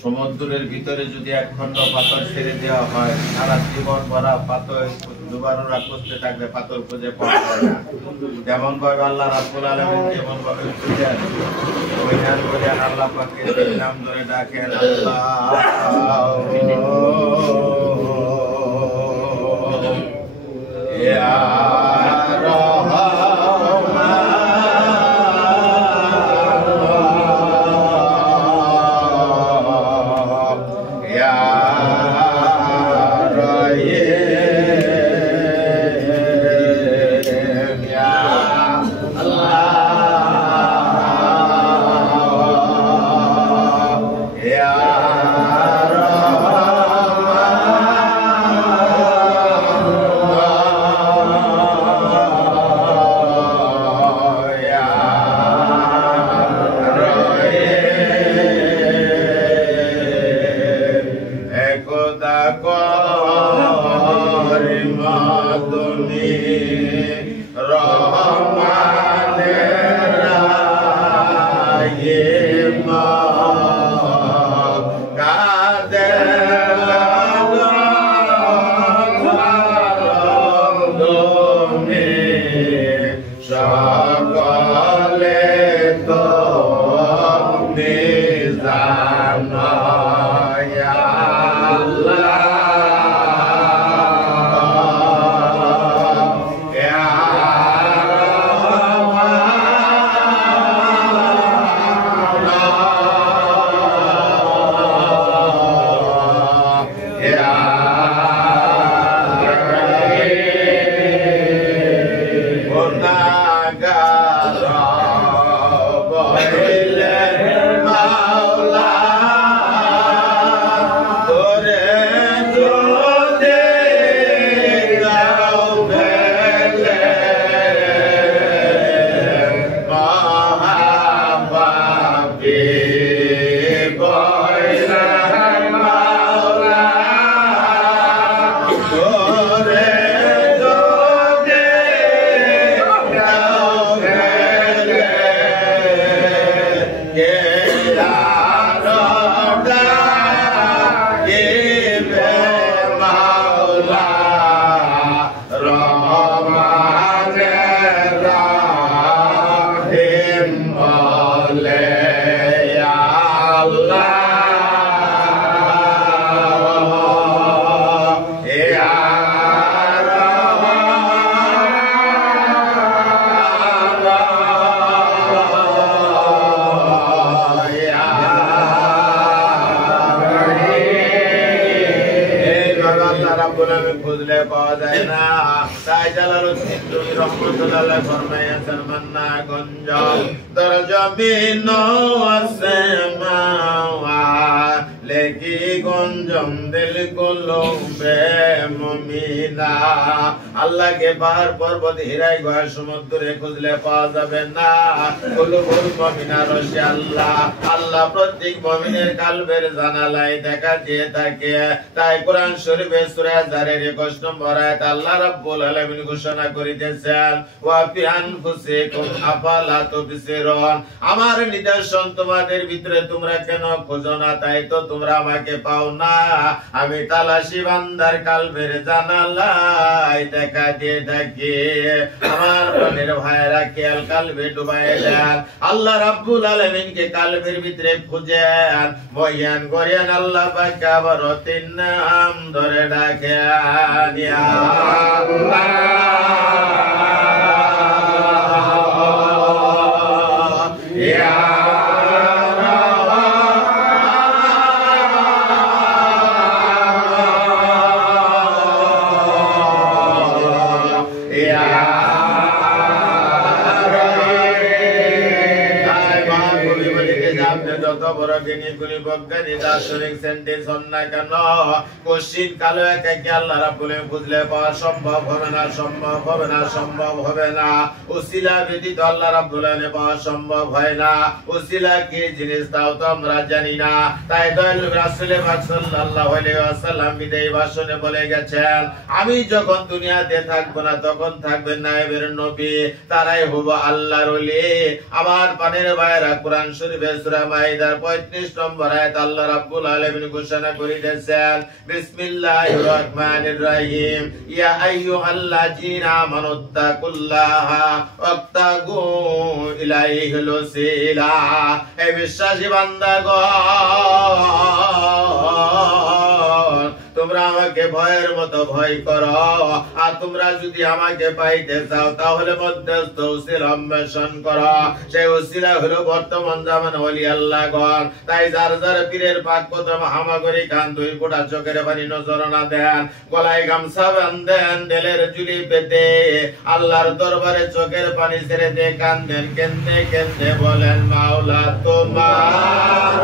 সমুদ্রের ভিতরে যদি এক খন্ড পাথর ছেড়ে দেওয়া হয়, সারা জীবন ভরা পাথর ডুবানোরা খুঁজতে থাকবে, পাথর খুঁজে পাওয়া যায় না। যেমন ভাবে আল্লাহ রাব্বুল আলামিন যেমন ভাবে খুঁজেন, ওইখান করে আল্লাহ পাকের নাম ধরে ডাকেন আল্লাহ ইয়া খুঁজলে পাওয়া যায় না। তাই জালালউদ্দিন রুমি রহমাতুল্লাহ ফরমায়েছেন মান্না গঞ্জম দর জমিন আসমা লেকি গঞ্জম দিল কুলুবে মুমিনা। আল্লাহকে পাহাড় পর্বত হীরায় গহ্বর সমুদ্রে খুঁজলে পাওয়া যাবে না। কুলুবুল মুমিনা রশে আল্লাহ, আল্লাহ প্রত্যেক মুমিনের কালবের জানালায় দেখা দিয়ে থাকে। তাই কোরআন শরীফে সূরা জারের 21 নম্বর আয়াত আল্লাহ রাব্বুল আলামিন ঘোষণা করিতেছেন ওয়া ফি আনফুসিকুম আফালা তুবসিরুন, আমার নিদর্শন তোমাদের ভিতরে তোমরা কেন খোঁজো না? তাই তো তোমরা আমাকে পাও না। আমি তালাশি বান্দার কালবের জানালায় দেখা দিয়ে থাকি। আমার প্রাণের ভাইরা খেয়াল কালবে ডুবাই দেন। আল্লাহ রাব্বুল আলামিনকে কালবের ভিতরে খুঁজেন, বয়ান করেন। আল্লাহ পাক আবার তিন নাম ধরে ডাকেন ইয়া আল্লাহ ইয়া খুঁজলে পাওয়া সম্ভব হবে না, সম্ভব হবে না, সম্ভব হবে না। উসিলা ব্যতীত আল্লাহ রাব্বুল আলামিন পাওয়া সম্ভব হয় না। উসিলা কি জিনিস তাও তো আমরা জানি না। তাই দয়াল রাসূল পাক সাল্লাল্লাহু আলাইহি ওয়াসাল্লাম বিদায়ী ভাষণে বলে গেছেন, আমি যখন দুনিয়াতে থাকবো না তখন থাকবেন নায়েবের নবী, তারাই হবো আল্লাহর ওলি। আমার পানের ভাইরা কোরআন শরীফে সূরা মাইদার 35 নম্বর আয়াত আল্লাহ রাব্বুল আলামিন ঘোষণা করিতেছেন বিসমিল্লাহির রহমানির রহিম ইয়া আইয়ুহাল্লাযীনা আমানুত্তাকুল্লাহা ওয়াত্তাকু ইলাইহিল ওসিলা হে বিশ্বাসী বান্দাগণ তোমরা আমাকে ভয়ের মতো ভয় করো আর তোমরা যদি আমাকে পাইতে চাও তাহলে মধ্যস্থ উসিলা অন্বেষণ করো সেই উসিলা হলো বর্তমান জামানা ওলি আল্লাহগণ তাই যার যার পীরের পাক কদম হামাগুড়ি কান দুই ফোঁটা চোখের পানি নজর না দেন গলায় গামছা বাঁধেন দেলের ঝুলি পেতে আল্লাহর দরবারে চোখের পানি ছেড়ে দিয়ে কান্দেন কেন্দে কেন্দে বলেন মাওলা তোমার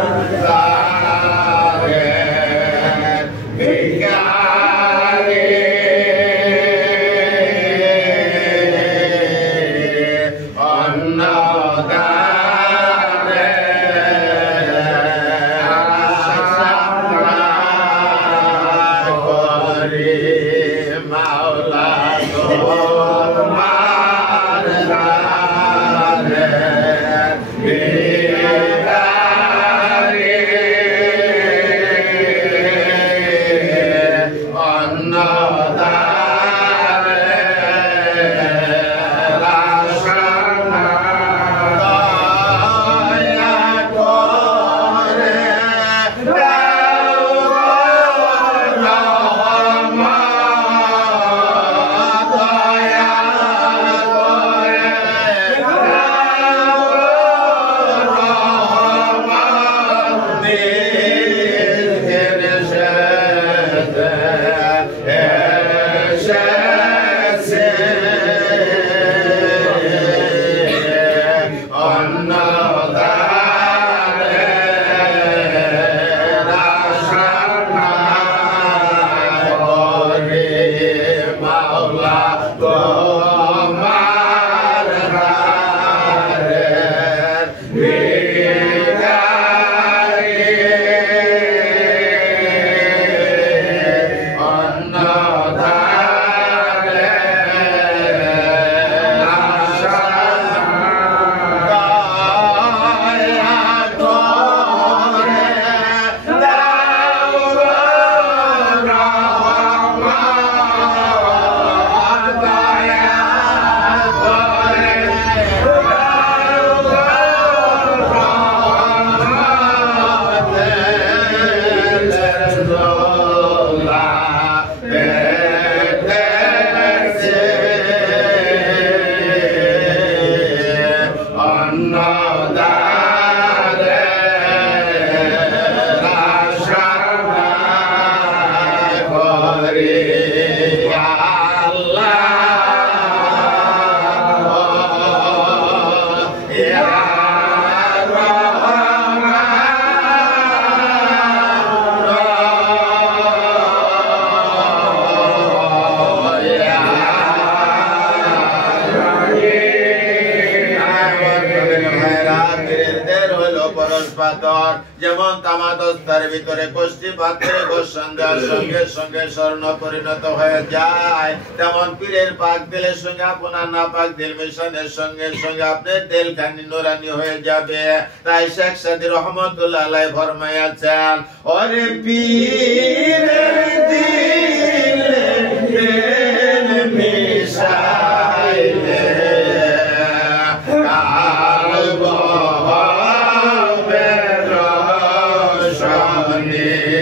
যেমন তামাদস্তার ভিতরে কষ্টি পাত্রে গোস্বান দেওয়ার সঙ্গে সঙ্গে স্বর্ণ পরিণত হয়ে যায় তেমন পীরের পাক দিলের সঙ্গে আপনার না পাক দিল মিশনের সঙ্গে সঙ্গে আপনার দিল খানি নুরানি হয়ে যাবে তাই শেখ সাদী রহমতুল্লাহ আলাইহি ফরমায়াছেন ওরে পীরের দিলে দিল মিশাইলে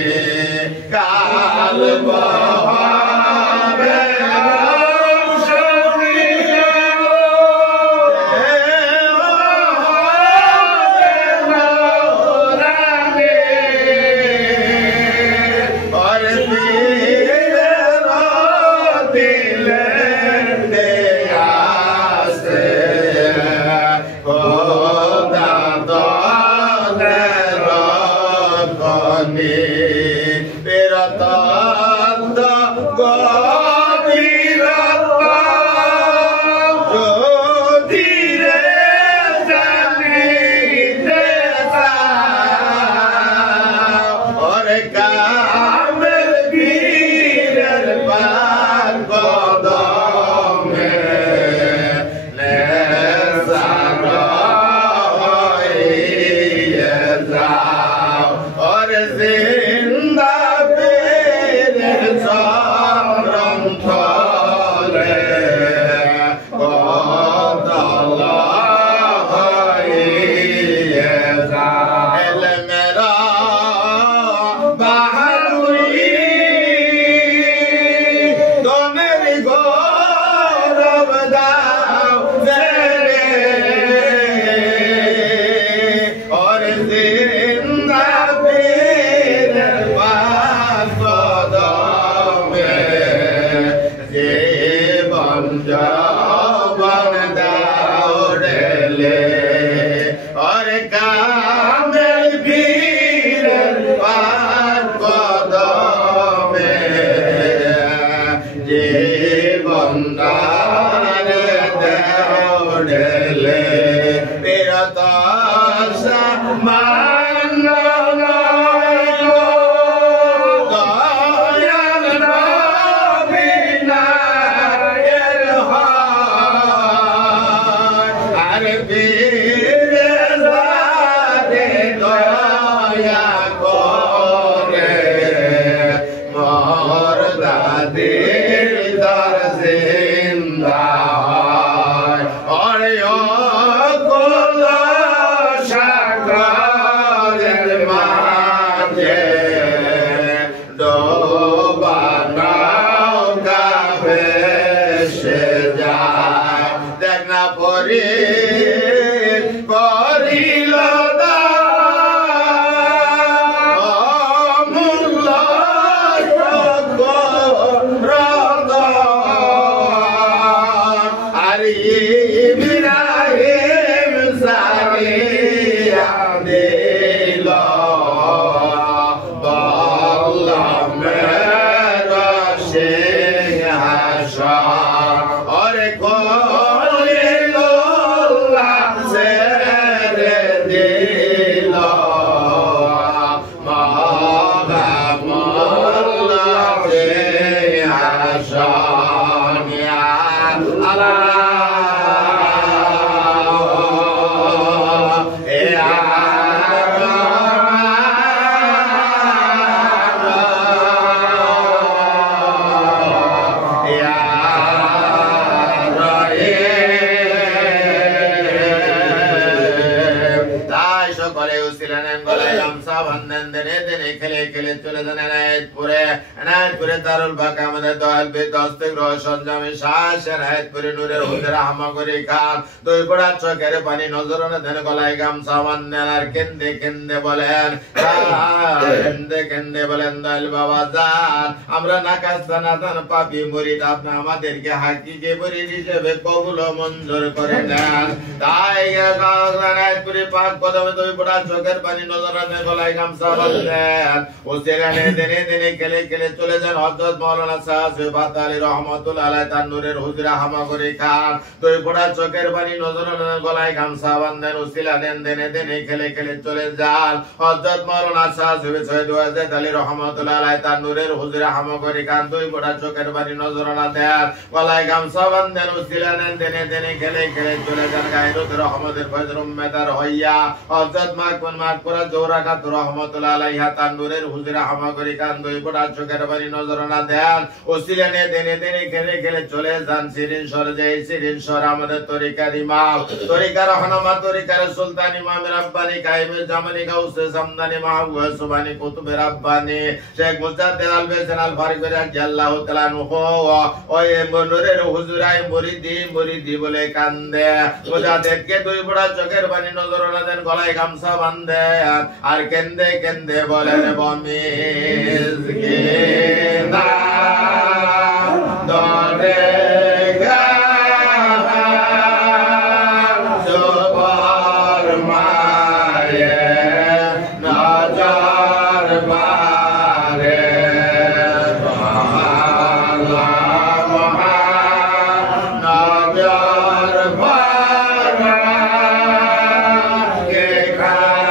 Yeah. যে ডোবানো কাবে সে যায় দেখ না পরি করিল দারুল বাঁকা আমাদের দয়াল বেদস্তিক রহস্যঞ্জামে শ্বাস এনায়েতপুরে নূরের হুজরা হামাগুড়ি খান দুই গোড়া চোখের পানি নজরনে ধ্যান গলায় গামছা বান্ধেন আর কেন্দে কেন্দে বলেন কেন্দে বলেন দয়াল বাবা যান আমরা নাকাস্তানা দান পাপি মুরিদ আপনি আমাদেরকে হাকিকে মুরিদ হিসেবে কবুল ও মঞ্জুর করে নেন তাই এনায়েতপুরে পাক কদমে দুই গোড়া চোখের পানি নজরনে গলায় গামছা বান্ধেন ও সেখানে দেনে দেনে খেলে খেলে চলে যান হযরত মাওলানা সাহেব বাতালি রহমাতুল্লাহ আলাইহি তার নূরের হুজরা হামাগুড়ি খান দুই ফোঁটা চোখের পানি নজরনে গলায় গামছা বাঁধেন উসিলা দেন দেনে দেনে খেলে খেলে চলে যান হযরত মাওলানা সাহেব সৈয়দ ওয়াজেদ আলী রহমাতুল্লাহ আলাইহি তার নূরের হুজরা হামাগুড়ি খান দুই ফোঁটা চোখের পানি নজরনে দেন গলায় গামছা বাঁধেন উসিলা দেন দেনে দেনে খেলে খেলে চলে যান গায়রুত রহমতের ফয়জুর উম্মতার হইয়া হযরত মাকবুল মাকবুরা জোরাকাত রহমাতুল্লাহ আলাইহা তার নূরের হুজরা হামাগুড়ি খান দুই ফোঁটা চোখের পানি নজরনা দেন ওসিলানে দেনে দেনে খেলে খেলে চলে যান শিরিন সর যাই শিরিন সর আমাদের তরিকার ইমাম তরিকার রহনামা তরিকার সুলতান ইমাম রাব্বানি কায়েমে জামানি গাউসে সামদানি মাহবুব সুবহানি কুতুবে রাব্বানি শেখ মুজাদ্দিদ আল বেসন আল ফারিক রাদিয়াল্লাহু তাআলা নহু ওই নূরের হুজুরাই মুরিদি বলে কান্দে মুজাদ্দিদকে দুই ফোঁটা চোখের পানি নজরনা দেন গলায় গামছা বাঁধেন আর কেন্দে কেন্দে বলেন বমিজ না দরে গা জবর মায়ে নজর বারে নজর বারে কে খায়ে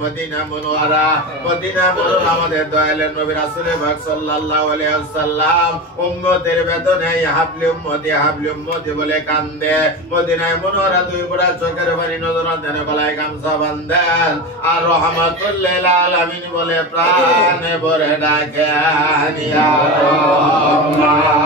মদিনা মুনওয়ারা আমাদের দয়ালের নবী রাসূল পাক সাল্লাল্লাহু আলাইহি ওয়াসাল্লাম উম্মতের বেদনায় হাবলি উম্মতি বলে কান্দে মদিনায় মুনওয়ারা দুই ফোঁটা চোখের পানি নজর দেন গলায় গামছা বাঁধেন আর রাহমাতুল লিল আলামিন বলে প্রাণে ভরে ডাকেন ইয়া রাহমান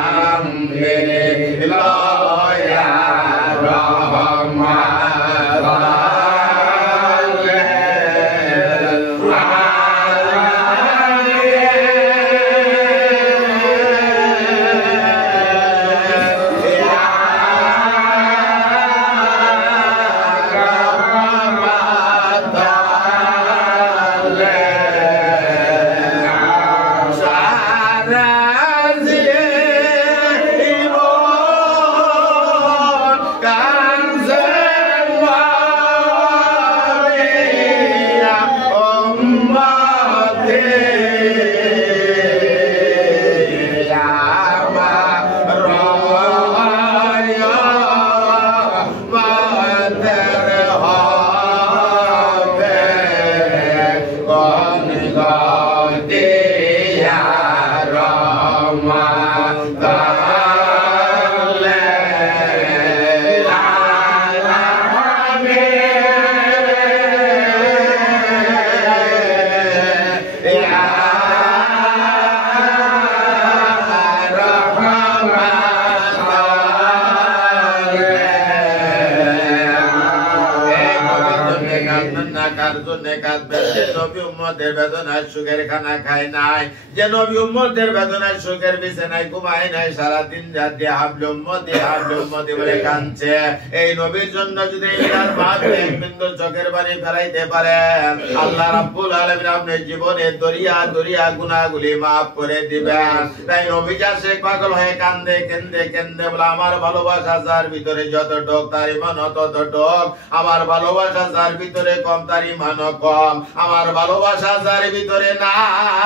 alhamdulillah ya Rahman বেদনার সুখের খানা খায় নাই, যে নবী উম্মতের বেদনার সুখের বিছানায় ঘুমায় নাই, সারাদিন রাত দিয়ে হাবলে উম্মতি বলে কাঁদছে। এই নবীর জন্য যদি এক বিন্দু চোখের পানি ফেলাইতে পারেন, আল্লাহ রাব্বুল আলামিন আপনার জীবনের দরিয়া গুনাহগুলি মাফ করে দিবেন। তাই নবী শেখ পাগল হয়ে কান্দে বলে আমার ভালোবাসা যার ভিতরে যতটুক তার ইমানও ততটুক, আমার ভালোবাসা যার ভিতরে কম তার ইমানও কম, আমার ভালোবাসা যার ভিতরে নাই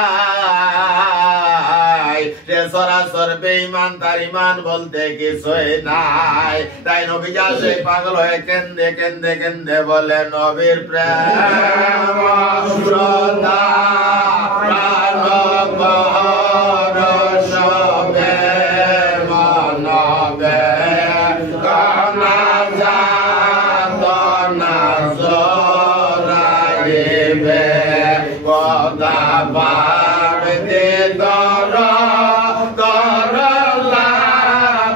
সে সরাসর বেঈমান, তার ইমান বলতে কিছুই নাই। তাই নবী শেখ পাগল হয়ে কেন্দে বলে নবীর প্রেম শ্রদ্ধা প্রাণ পরশবে মানবে কানা যাত না জরাইবে কথা পাবে দর করলা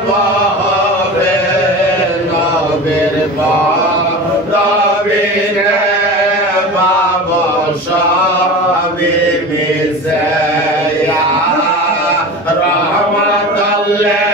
ববে নবীর নবীরে বাবস মিশে রহমতুল্লাহ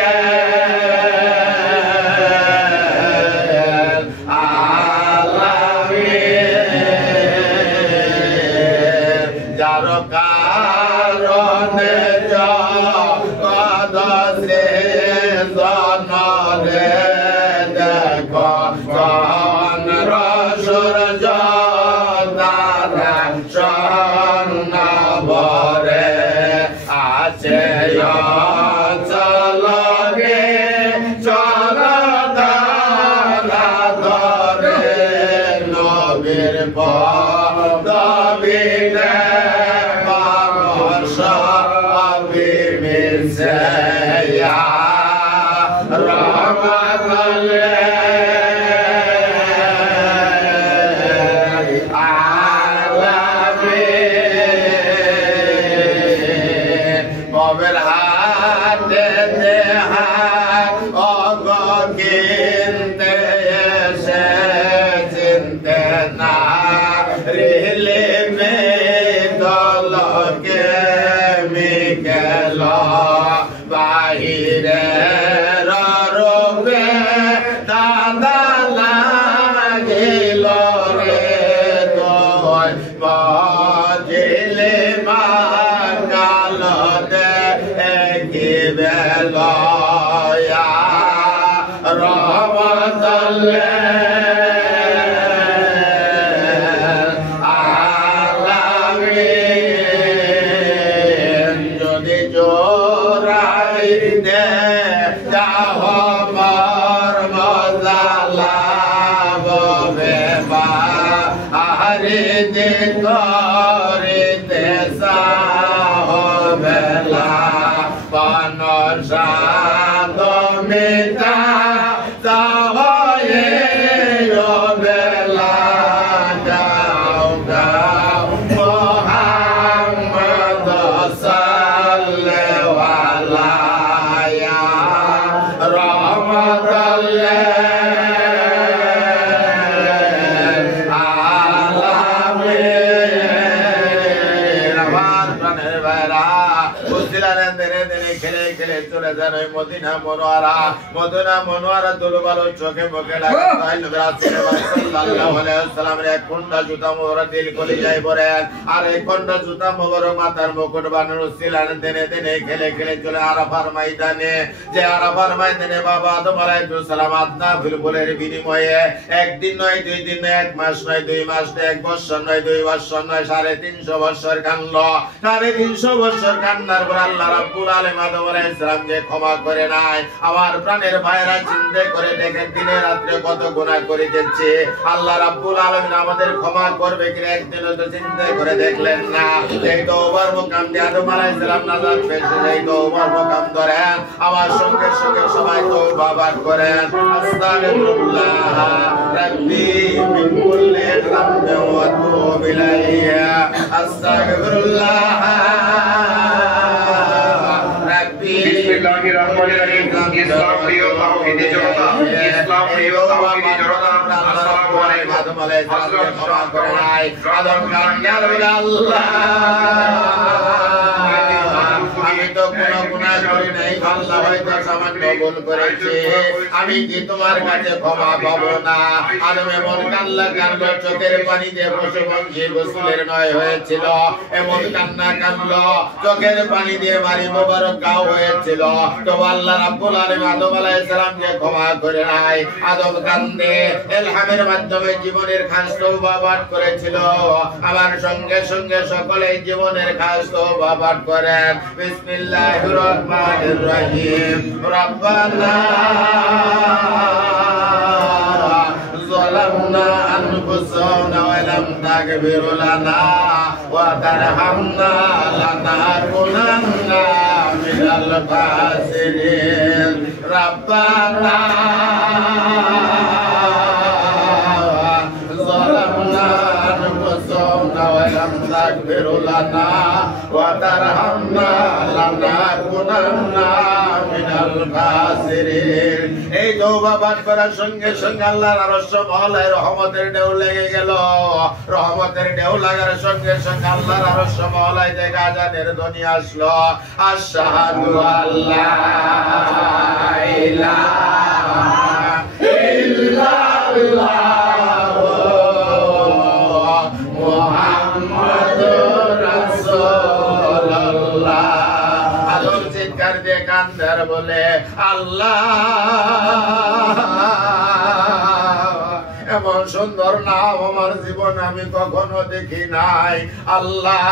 খেলে খেলে চলে যান ওই মদিনা মনোয়ারা দুলবালো চোখে মুখে লাগে সাল্লাল্লাহু আলাইহি ওয়াসাল্লামের এক খন্ডা জুতা মোবারক দিল কলিজায় ভরে আর এক খন্ডা জুতা মোবারক মাথার মুকুট বানানো ছিলেন দিনে দিনে খেলে খেলে চলে আরাফার ময়দানে যে আরাফার ময়দানে বাবা আদম আলাইহিস সালাম আদনা বুলবুলের বিনিময়ে একদিন নয় দুই দিন নয় এক মাস নয় দুই মাস নয় এক বছর নয় দুই বছর নয় 350 বছর কান্নার 350 বছর কান্নার পর আল্লাহ রাব্বুল আলামিন আদম আলাইহিস সালামকে ক্ষমা করে নাই। আমার প্রাণের ভাইরা চিন্তা করে দেখেন দিনে রাত্রে কত গুনাহ করে দিচ্ছে, আল্লাহ রাব্বুল আলামিন আমাদের ক্ষমা করবে কিনা একদিনও তো চিন্তা করে দেখলেন না। এই তওবার মুকাম দিয়ে আদম আলাইহিস সালাম নাজাত পেয়েছে, এই তওবার মুকাম ধরেন আমার সঙ্গে সঙ্গে সবাই তওবা পাঠ করেন। আস্তাগফিরুল্লাহ রাব্বি মিন কুল্লি যামবিন ওয়া আতুবু ইলাইহি। আস্তাগফিরুল্লাহ রাব্বি বিসমিল্লাহির রহমানির রহিম। ইসলাম প্রিয় তাওহীদি জনতা, ইসলাম প্রিয় তাওহীদি জনতা, আসসালামু আলাইকুম। আদম আলাইহিস সালামকে ক্ষমা করে নাই। আদম কান্নার বলে আল্লাহ আমি তো কোনো গুনাহ করি নাই, আল্লাহ হয়তো সামান্য ভুল করেছে, আমি কি তোমার কাছে ক্ষমা পাবো না? আদম এমন কান্না কাঁদলো চোখের পানি দিয়ে পশু পঙ্খী গোসলের নয় হয়েছিল, এমন কান্না কাঁদলো চোখের পানি দিয়ে মারি মোবারক গাও হয়েছিল, তো আল্লাহ রাব্বুল আলামিন আদম আলাইহিস সালামকে ক্ষমা করে নাই। আদম কান্দে ইলহামের মাধ্যমে জীবনের খাস তওবা পাঠ করেছিল। আমার সঙ্গে সঙ্গে সকলে জীবনের খাস তওবা পাঠ করেন। বিসমিল্লাহির রহমানির রহিম। রব্বানা ظلمنا أنفسنا ولم تغفر لنا وترحمنا لنكونن من الخاسرين ربنا ظلمنا أنفسنا ولم تغفر لنا وترحمنا لنكونن من الخاسرين। এই তওবা পাঠ করার সঙ্গে সঙ্গে আল্লাহর আরশ মহলায় রহমতের ঢেউ লেগে গেল। রহমতের ঢেউ লাগার সঙ্গে সঙ্গে আল্লাহর আরশ মহলায় থেকে আযানের ধ্বনি আসলো, আশহাদু আল্লা ইলাহা ইল্লাল্লাহ মুহাম্মাদুর রাসূলুল্লাহ। আদম চিৎকার দিয়ে কান্দার বলে আল্লাহ এমন সুন্দর নাম আমার জীবন আমি কখনো দেখি নাই, আল্লাহ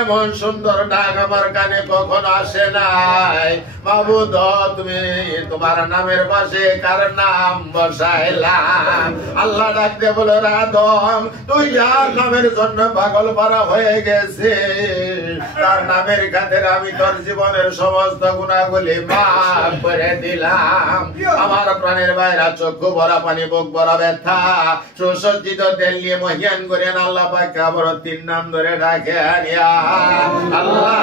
এমন সুন্দর ডাক আমার কানে কখনো আসে নাই। মাবুদ তুমি তোমার নামের পাশে কার নাম বসাইলাম? আল্লাহ ডাক দিয়ে বলে আদম তুই যার নামের জন্য পাগল পারা হয়ে গেছে তার নামের খাতিরে আমি তোর জীবনের সমস্ত গুনাহগুলি মাফ করে দিলাম। আমার প্রাণের বাইরা চক্ষু ভরা পানি বুক ভরা ব্যথা সুসজ্জিত তেল নিয়ে মহিয়ান করেন আল্লাহ পাক আবার 3 নাম ধরে ডাকেন ইয়া আল্লাহ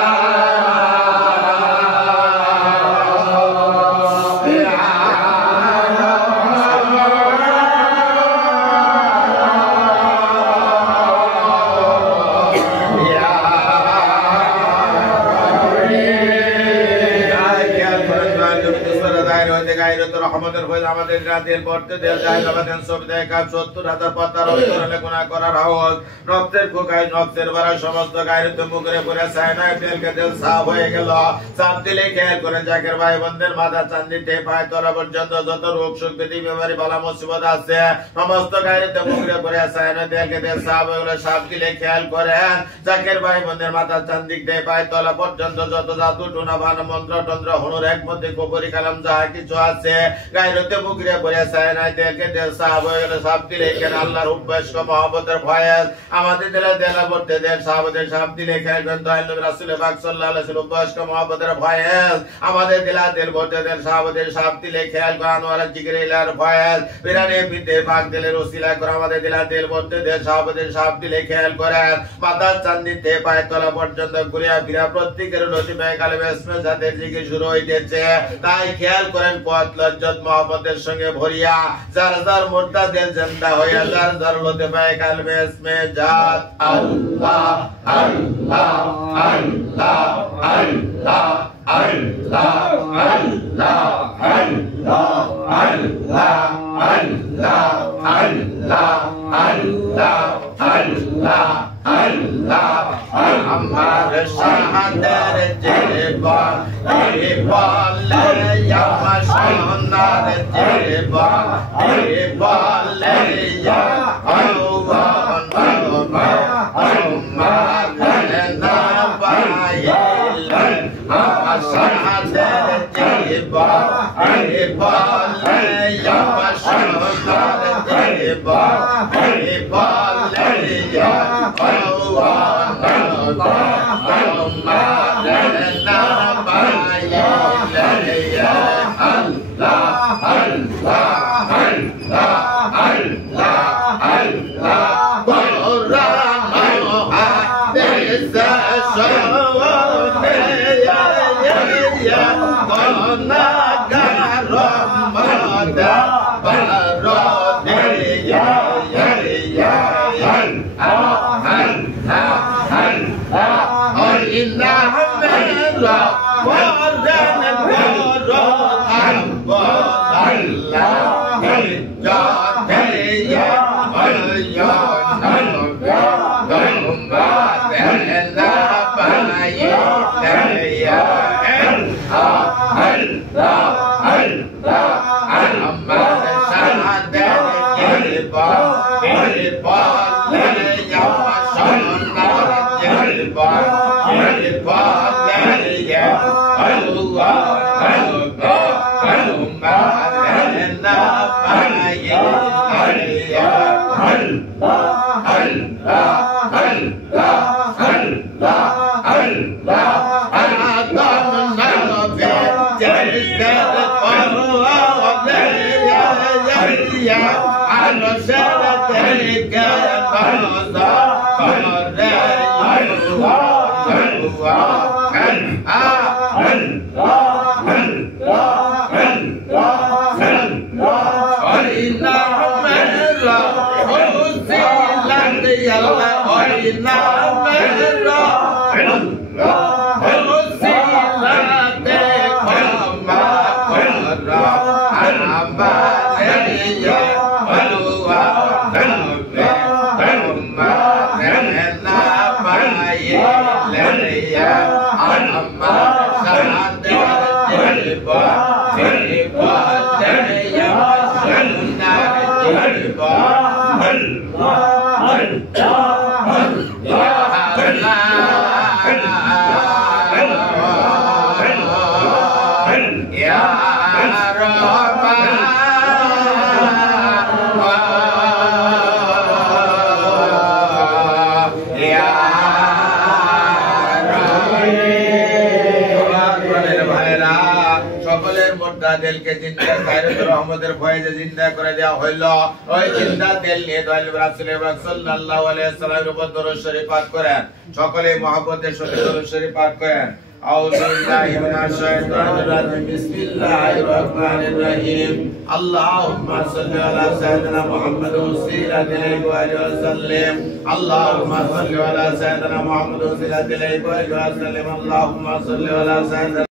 রহমতের ফয়জ আমাদের রাতের পড়তে দেয়া যায় আমাদের সব দেখা ৭০,০০০ পাতার অন্তরে গুনাহ করার আওয়াজ রক্তের কোকাই রক্তের ভরা সমস্ত গায়রত মুখরে পড়ে সায়না তেলকে তেল সাফ হয়ে গেল। সাফ দিলে খেয়াল করেন জাকের ভাই বন্ধের মাথা চান্দিতে পায় তলা পর্যন্ত যত রোগ শোক ব্যাধি বিমারি বালা মুসিবত আছে সমস্ত গায়রত মুখরে পড়ে সায়না তেলকে তেল সাফ হয়ে গেল। সাফ দিলে খেয়াল করেন জাকের ভাই বন্ধের মাথা চান্দিতে পায় তলা পর্যন্ত যত জাদু টুনা ভান মন্ত্র তন্ত্র হুনুর একমতে কবরি কালাম যাহা কিছু আছে গায়রতে মুখরে পড়ে সায়না তেলকে তেল সাফ হয়ে গেল। সাফ দিলে কেন আল্লাহর উদ্দেশ্য মহব্বতের ফয়েজ আমাদের দিলে দেলা করতে দেন সাহাবাদের সাফ দিলে খেয়াল করেন দয়ালু রাসূল পাক সাল্লাল্লাহু আলাইহি ওয়াসাল্লাম উদ্দেশ্য মহব্বতের ফয়েজ আমাদের দিলা দিল করতে দেন সাহাবাদের সাফ দিলে খেয়াল করেন আনোয়ার জিকির ইলার ফয়েজ বিরানে বিতে পাক দিলের ওসিলা করে আমাদের দিলা দিল করতে দেন সাহাবাদের সাফ দিলে খেয়াল করেন মাথা চান্দিতে পায় তলা পর্যন্ত ঘুরিয়া ফিরা প্রত্যেকের নসিবে কালবে ইসমে যাদের জিকির শুরু হইতেছে তাই খেয়াল করেন পথ লজ্জত মহব্বতের সঙ্গে ভরিয়া যার যার মুর্তাদের জিন্দা হইয়া যার যার লতে পায় কালবে ইসমে জাত আল্লাহ আল্লাহ আল্লাহ আল্লাহ আমার শাহাদার জীবন এ বলে আমার সোনার জীবন এ বলে আমার শাহাদার জীবন এ বলে আমার সোনার জীবন এ বলে দিলকে জিন্দা গায়রত রহমতের ভয়ে যে জিন্দা করে দেওয়া হইল ওই জিন্দা দিল নিয়ে দয়ালু রাসূল সাল্লাল্লাহু আলাইহি ওয়াসাল্লামের উপর দরুদ শরীফ পাঠ করেন সকলে মহব্বতের সাথে দরুদ শরীফ পাঠ করেন আউযু বিল্লাহি মিনাশ শাইতানির রাজিম বিসমিল্লাহির রহমানির রহিম আল্লাহুম্মা সাল্লি আলা সাইয়্যিদিনা মুহাম্মাদ ওয়াসিলাতিহি ওয়া আলিহি ওয়াসাল্লাম আল্লাহুম্মা সাল্লি আলা সাইয়্যিদিনা মুহাম্মাদ ওয়াসিলাতিহি ওয়া আলিহি ওয়াসাল্লাম আল্লাহুম্মা সাল্লি আলা সাইয়্যিদিনা